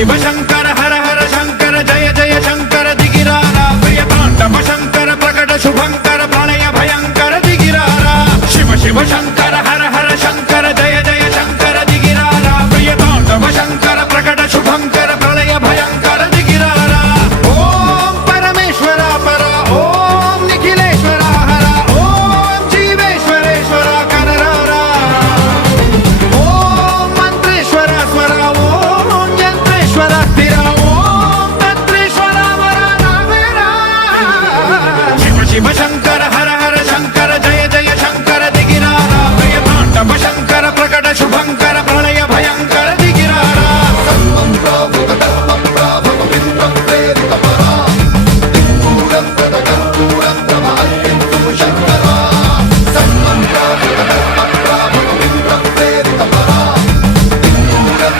शिव शंकर हर हर शंकर जय जय शंकर दिगिरारा प्रिय तांडव शंकर प्रकट शुभंकर प्रलय भयंकर दिगिरारा शिव शिव शंकर